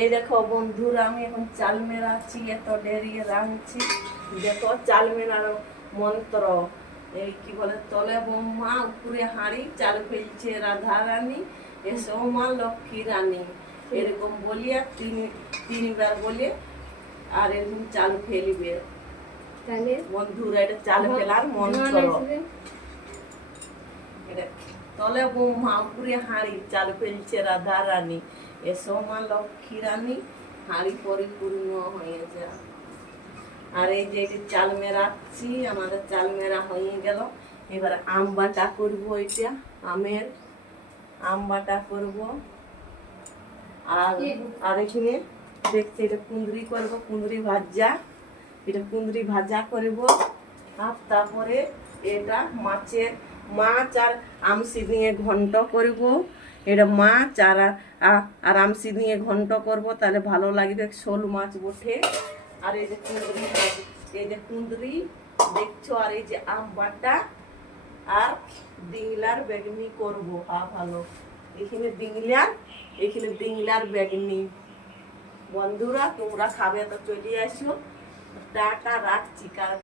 এই দেখো বন্ধুরা, আমি এখন চাল মেলাচ্ছি, এত দেরি রাঁধছি। দেখো চাল মেলার মন্ত্র, এই কি বলে, তলে বৌমা উপরে হাঁড়ি, চাল ফেলছে রাধা রানী, এসো মা লক্ষ্মী রানী, এরকম বলিয়া তিনবার বলে আর এরকম চাল ফেলবে। তাহলে বন্ধুরা, এটা চাল ফেলার মন্ত্র। এটা তলে বৌমা উপরে হাঁড়ি, চাল ফেলছে রাধা রানী, এসো মা লক্ষ্মী রানী, হাঁড়ি পরিপূর্ণ হয়ে যায়। আর এই যে চাল মেরাচ্ছি, আমাদের চাল মেরা হয়ে গেল। এবার আম বাটা করবো, এটা আমের আম বাটা করব। আর এখানে দেখছি এটা কুঁদরি করবো, কুঁদরি ভাজা, এটা কুঁদরি ভাজা করব। আর তারপরে এটা মাছ আর আমসি দিয়ে ঘন্ট করব। এটা মাছ আর আমসি দিয়ে ঘন্ট করব, তাহলে ভালো লাগবে, শোল মাছ বটে। আর এই যে কুঁদরি দেখছো, আর এই যে আম বাটা আর ডিংলার বেগনি করব। ভালো, এখানে ডিংলার বেগনি। বন্ধুরা, তোমরা খাবে তো চলে আসো। টাটা, রাখছি।